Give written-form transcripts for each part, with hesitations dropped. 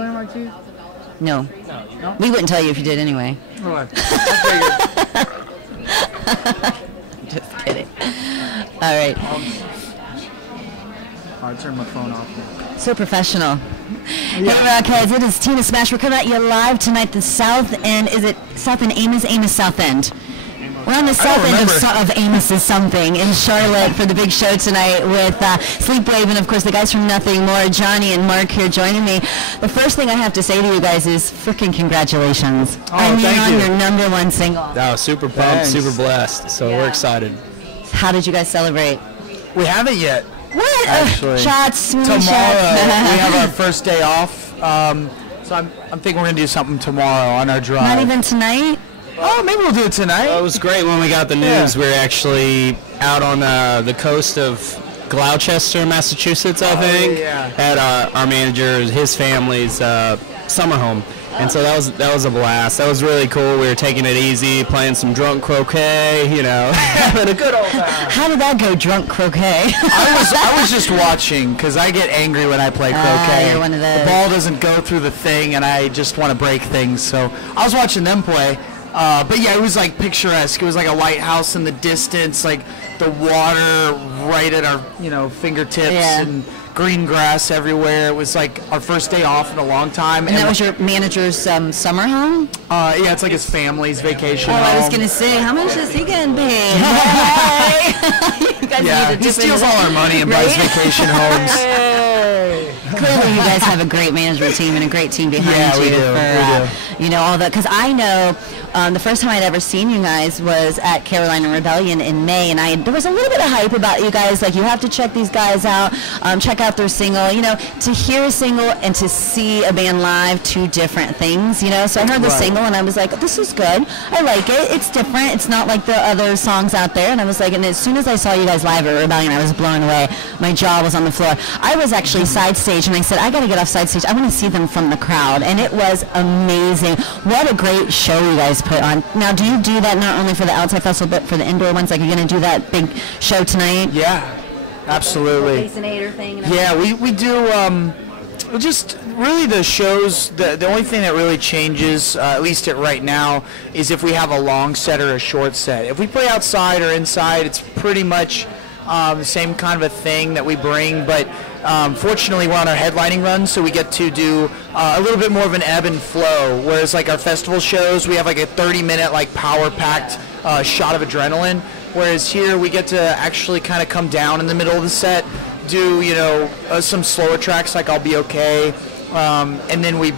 Jonny and Mark too? No. No? We wouldn't tell you if you did anyway. Oh, Just kidding. All right. I'll turn my phone off. So professional. Hey, Rockheads, it is Tina Smash. We're coming at you live tonight, the South End. Is it South End Amos Southend? We're on the south end of Amos's something in Charlotte for the big show tonight with Sleepwave and, of course, the guys from Nothing More, Jonny and Mark here joining me. The first thing I have to say to you guys is freaking congratulations. Thank you. On your #1 single. Oh, super pumped, super blessed. So we're excited. How did you guys celebrate? We haven't yet. What? Actually, shots. Tomorrow we have our first day off. So I'm thinking we're gonna do something tomorrow on our drive. Not even tonight? Oh, maybe we'll do it tonight. Well, it was great when we got the news. We were actually out on the coast of Gloucester, Massachusetts, I think, at our manager, his family's summer home. And so that was a blast. That was really cool. We were taking it easy, playing some drunk croquet, you know, having a good old time. How did that go, drunk croquet? I was just watching because I get angry when I play croquet. You're one of those. The ball doesn't go through the thing, and I just want to break things. So I was watching them play. But yeah, it was like picturesque. It was like a lighthouse in the distance, like the water right at our fingertips, and green grass everywhere. It was like our first day off in a long time. And that was your manager's summer home? Yeah, it's like his family's vacation home. I was going to say, how much is he getting paid? You guys he steals all our money and buys vacation homes. Clearly, you guys have a great management team and a great team behind you. We do. You know, all that. Because I know the first time I'd ever seen you guys was at Carolina Rebellion in May, and there was a little bit of hype about you guys. Like, you have to check these guys out, check out their single. You know, to hear a single and to see a band live, two different things. You know, so I heard the single and I was like, this is good. I like it. It's different. It's not like the other songs out there. And I was like, and as soon as I saw you guys live at Rebellion, I was blown away. My jaw was on the floor. I was actually side stage, and I said, I got to get off side stage. I want to see them from the crowd. And it was amazing. What a great show you guys put on. Now, do you do that not only for the outside festival, but for the indoor ones? Like, you're going to do that big show tonight? Yeah, absolutely. Baconator thing. Yeah, we do. Just really the shows. The only thing that really changes, at least at right now, is if we have a long set or a short set. If we play outside or inside, it's pretty much the same kind of a thing that we bring, but fortunately we're on our headlining run, so we get to do a little bit more of an ebb and flow, whereas like our festival shows, we have like a 30-minute like power-packed shot of adrenaline, whereas here we get to actually kind of come down in the middle of the set, do some slower tracks like I'll Be Okay, and then we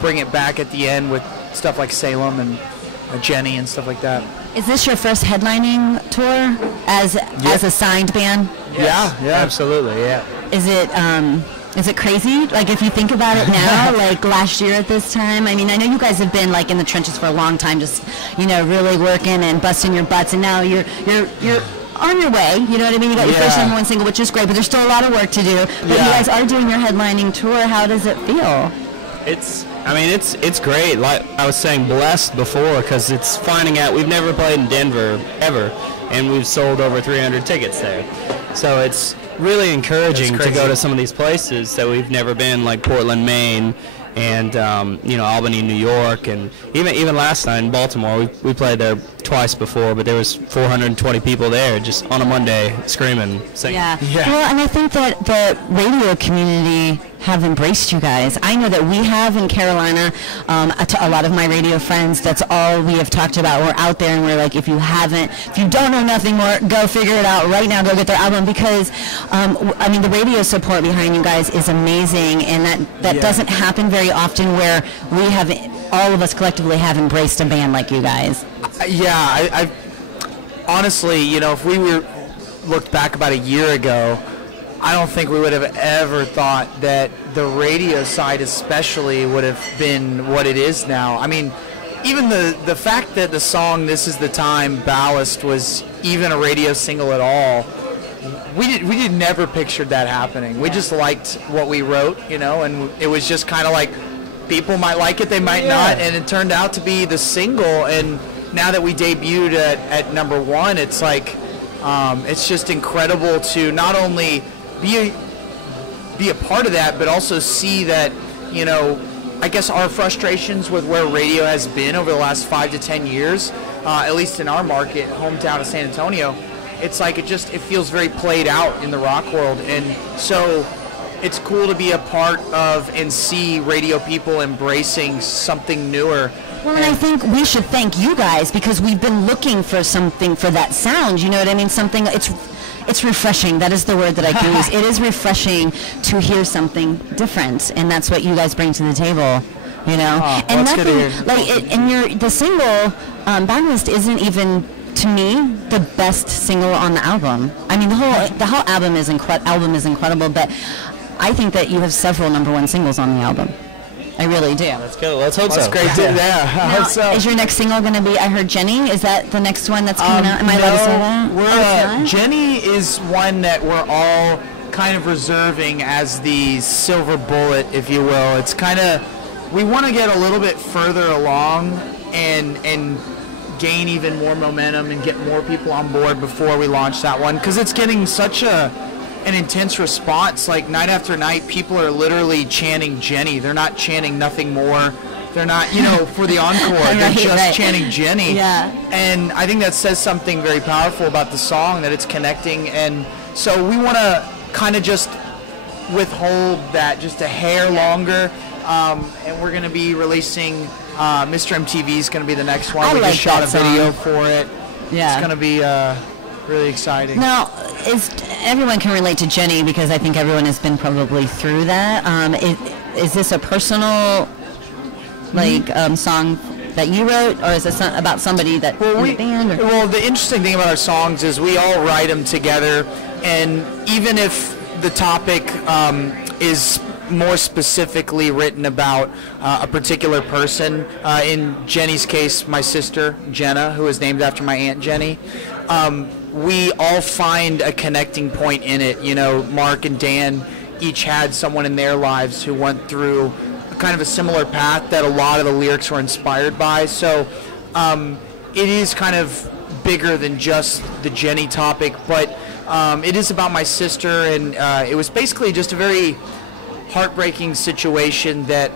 bring it back at the end with stuff like Salem and Jenny and stuff like that. Is this your first headlining tour as a signed band? Yes. Yeah, absolutely, yeah. Is it crazy? Like, if you think about it now, like last year at this time, I mean, I know you guys have been like in the trenches for a long time, just really working and busting your butts, and now you're on your way. You know what I mean? You got your first #1 single, which is great, but there's still a lot of work to do. But you guys are doing your headlining tour. How does it feel? It's great. Like I was saying, blessed before, because it's finding out we've never played in Denver ever, and we've sold over 300 tickets there. So it's really encouraging to go to some of these places that we've never been, like Portland, Maine, and Albany, New York, and even last night in Baltimore, we played there twice before, but there was 420 people there just on a Monday screaming, singing. Yeah. Well, and I think that the radio community have embraced you guys. I know that we have in Carolina, a lot of my radio friends, that's all we have talked about. We're out there and we're like, if you don't know Nothing More, go figure it out right now, go get their album, because the radio support behind you guys is amazing, and that doesn't happen very often, where we have, all of us collectively have embraced a band like you guys. I honestly, if we looked back about a year ago, I don't think we would have ever thought that the radio side especially would have been what it is now. I mean, even the fact that the song This Is the Time, Ballast, was even a radio single at all, we never pictured that happening. We just liked what we wrote, and it was just kind of like, people might like it, they might not, and it turned out to be the single. And now that we debuted at #1, it's like, it's just incredible to not only be a part of that, but also see that I guess our frustrations with where radio has been over the last 5 to 10 years, at least in our market, hometown of San Antonio, it's like it feels very played out in the rock world. And so it's cool to be a part of and see radio people embracing something newer. Well, and I think we should thank you guys because we've been looking for something for that sound. You know what I mean? Something, it's refreshing. That is the word that I can use. It is refreshing to hear something different, and that's what you guys bring to the table. You know, oh, and nothing and the single Backlist isn't even, to me, the best single on the album. I mean, the whole album is incredible, but I think that you have several #1 singles on the album. I really do. Let's go. Let's hope so. That's great. Yeah, I hope so. Is your next single going to be, I heard Jenny? Is that the next one that's coming out? Am I allowed to say that? Jenny is one that we're all kind of reserving as the silver bullet, if you will. It's kind of, we want to get a little bit further along and gain even more momentum and get more people on board before we launch that one, because it's getting such an intense response. Like night after night, people are literally chanting Jenny. They're not chanting nothing more. They're not, for the encore. They're just chanting Jenny. Yeah. And I think that says something very powerful about the song, that it's connecting. And so we want to kind of just withhold that just a hair longer. And we're going to be releasing Mr. MTV is going to be the next one. We just shot a video for it. Yeah. It's going to be really exciting. Now, everyone can relate to Jenny because I think everyone has been probably through that. Is this a personal song that you wrote, or is this about somebody that in the band? Or? Well, the interesting thing about our songs is we all write them together, and even if the topic is more specifically written about a particular person, in Jenny's case, my sister Jenna, who is named after my Aunt Jenny, we all find a connecting point in it. Mark and Dan each had someone in their lives who went through kind of a similar path that a lot of the lyrics were inspired by. So it is kind of bigger than just the Jenny topic, but it is about my sister, and it was basically just a very heartbreaking situation that,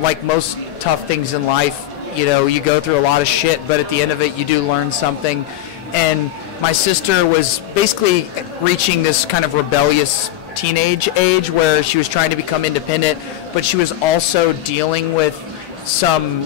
like most tough things in life, you go through a lot of shit, but at the end of it, you do learn something. And my sister was basically reaching this kind of rebellious teenage age where she was trying to become independent, but she was also dealing with some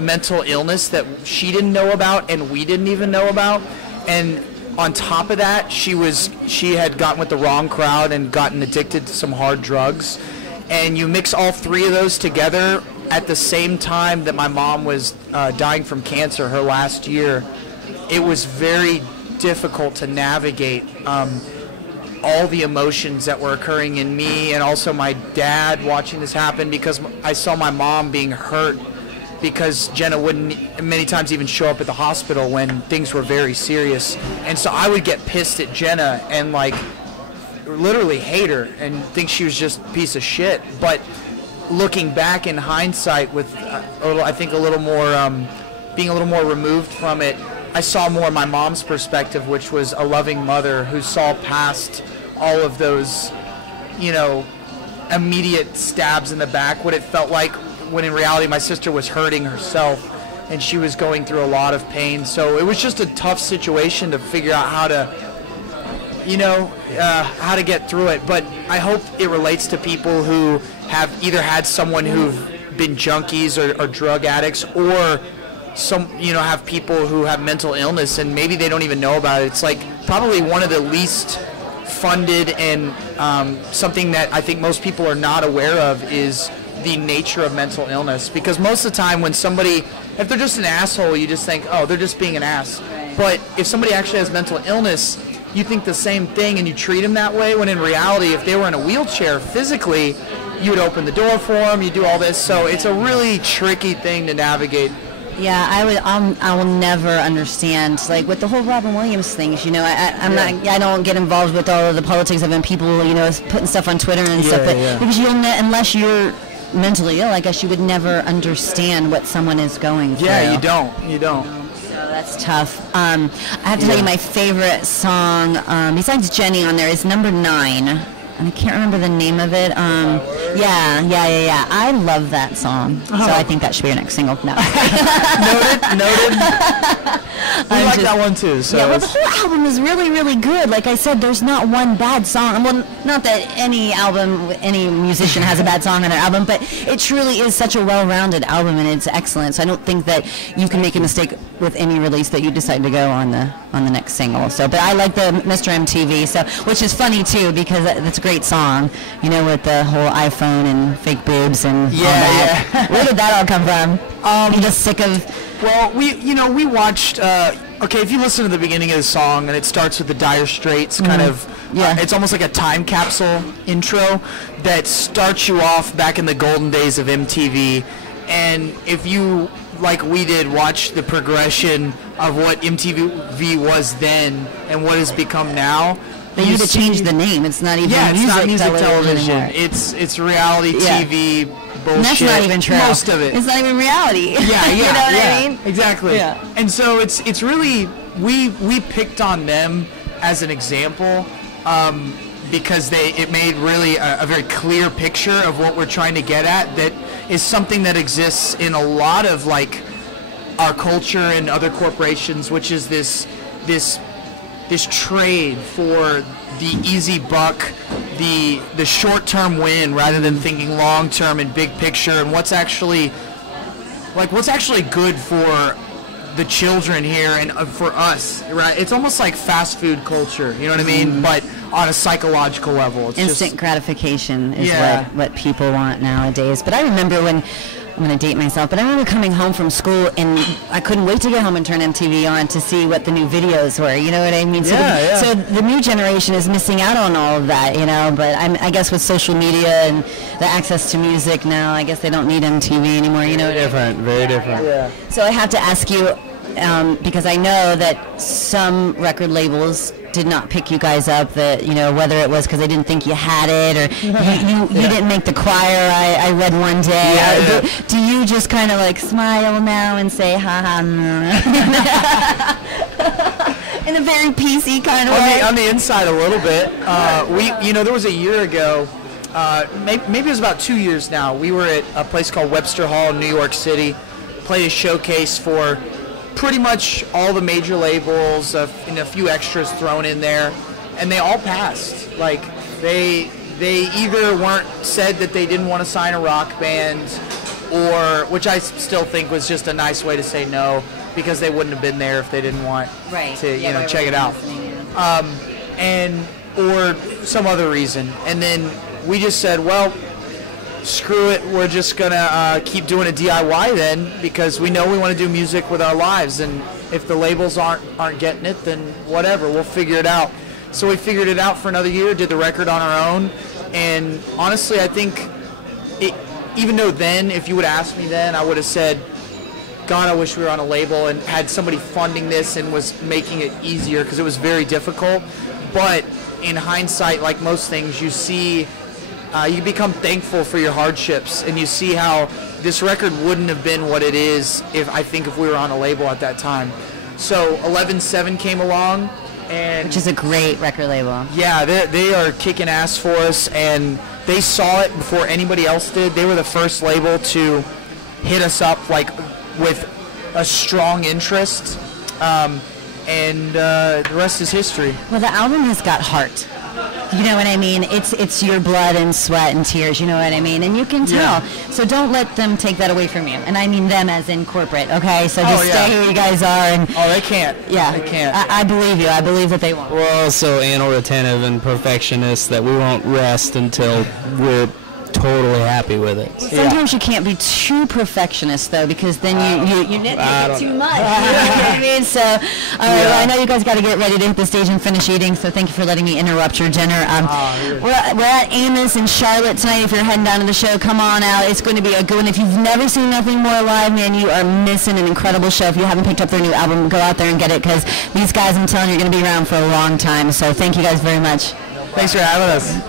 mental illness that she didn't know about and we didn't even know about. And on top of that, she had gotten with the wrong crowd and gotten addicted to some hard drugs. And you mix all three of those together at the same time that my mom was dying from cancer her last year. It was very difficult to navigate all the emotions that were occurring in me, and also my dad watching this happen, because I saw my mom being hurt because Jenna wouldn't many times even show up at the hospital when things were very serious. And so I would get pissed at Jenna and literally hate her and think she was just a piece of shit. But looking back in hindsight with I think a little more being a little more removed from it, I saw more my mom's perspective, which was a loving mother who saw past all of those, immediate stabs in the back, what it felt like, when in reality my sister was hurting herself and she was going through a lot of pain. So it was just a tough situation to figure out how to, how to get through it. But I hope it relates to people who have either had someone who've been junkies or drug addicts, or have people who have mental illness and maybe they don't even know about it. It's like probably one of the least funded and something that I think most people are not aware of is the nature of mental illness. Because most of the time when somebody, if they're just an asshole, you just think, oh, they're just being an ass. But if somebody actually has mental illness, you think the same thing and you treat them that way, when in reality, if they were in a wheelchair physically, you would open the door for them, you do all this. So it's a really tricky thing to navigate. Yeah, I will never understand, with the whole Robin Williams things, I don't get involved with all of the politics of it, people, putting stuff on Twitter and stuff, but because unless you're mentally ill, I guess you would never understand what someone is going through. Yeah, you don't. So that's tough. I have to tell you, my favorite song, besides Jenny on there, is number 9. and I can't remember the name of it. Yeah. I love that song. So I think that should be our next single. No. Noted. We like that one too. So yeah, well, the whole album is really, really good. Like I said, there's not one bad song. Well, not that any musician has a bad song on their album, but it truly is such a well-rounded album, and it's excellent. So I don't think that you can make a mistake with any release that you decide to go on the next single. So, but I like the Mr. MTV, so which is funny too because that's a great song. You know, with the whole iPhone and fake boobs and all that. Yeah. Where did that all come from? I'm just sick of. Well, we watched. Okay, if you listen to the beginning of the song and it starts with the Dire Straits kind of. Yeah. It's almost like a time capsule intro that starts you off back in the golden days of MTV. And if you, like we did, watch the progression of what MTV was then and what has become now. They need to change the name. It's not even it's not music television. Anymore. It's reality TV bullshit. And that's not even true. Most of it. It's not even reality. Yeah, you know what I mean? Exactly. Yeah. And so it's really we picked on them as an example because it made really a very clear picture of what we're trying to get at. That is something that exists in a lot of like our culture and other corporations, which is this trade for the easy buck, the short-term win rather than thinking long-term and big picture and what's actually good for the children here and for us, right? It's almost like fast food culture, you know what I mean? But on a psychological level. It's instant gratification is what people want nowadays. But I remember when, I'm going to date myself, but I remember coming home from school and I couldn't wait to get home and turn MTV on to see what the new videos were, you know what I mean? So the new generation is missing out on all of that, you know, but I guess with social media and the access to music now, I guess they don't need MTV anymore, you know? Very different. Yeah. So I have to ask you, because I know that some record labels did not pick you guys up, that, you know, whether it was because they didn't think you had it or you didn't make the choir, I read one day. Do you just kind of like smile now and say ha ha in a very PC kind of way? On the inside a little bit. There was a year ago, maybe it was about 2 years now, we were at a place called Webster Hall in New York City, played a showcase for pretty much all the major labels, and a few extras thrown in there, and they all passed. Like they either said that they didn't want to sign a rock band, or which I still think was just a nice way to say no, because they wouldn't have been there if they didn't want to check it out, or some other reason. And then we just said, well, screw it, we're just gonna keep doing a DIY then, because we know we want to do music with our lives, and if the labels aren't getting it, then whatever, we'll figure it out. So we figured it out for another year, did the record on our own, and honestly I think even though then, if you would have asked me then, I would have said, God, I wish we were on a label and had somebody funding this and was making it easier, because it was very difficult. But in hindsight, like most things, you see you become thankful for your hardships, and you see how this record wouldn't have been what it is if we were on a label at that time. So 11-7 came along, which is a great record label. Yeah, they are kicking ass for us, and they saw it before anybody else did. They were the first label to hit us up with a strong interest, and the rest is history. Well, the album has got heart. You know what I mean? It's your blood and sweat and tears, you know what I mean? And you can tell. Yeah. So don't let them take that away from you. And I mean them as in corporate, okay? So just stay who you guys are. And they can't. Yeah. They can't. I believe you. I believe that they won't. We're also anal retentive and perfectionists, that we won't rest until we're totally happy with it. Sometimes you can't be too perfectionist, though, because then you nitpick it too much. You know what I mean? So, well, I know you guys got to get ready to hit the stage and finish eating, so thank you for letting me interrupt your dinner. We're at Amos in Charlotte tonight. If you're heading down to the show, come on out. It's going to be a good one. If you've never seen Nothing More live, man, you are missing an incredible show. If you haven't picked up their new album, go out there and get it, because these guys, I'm telling you, are going to be around for a long time. So thank you guys very much. Thanks for having us.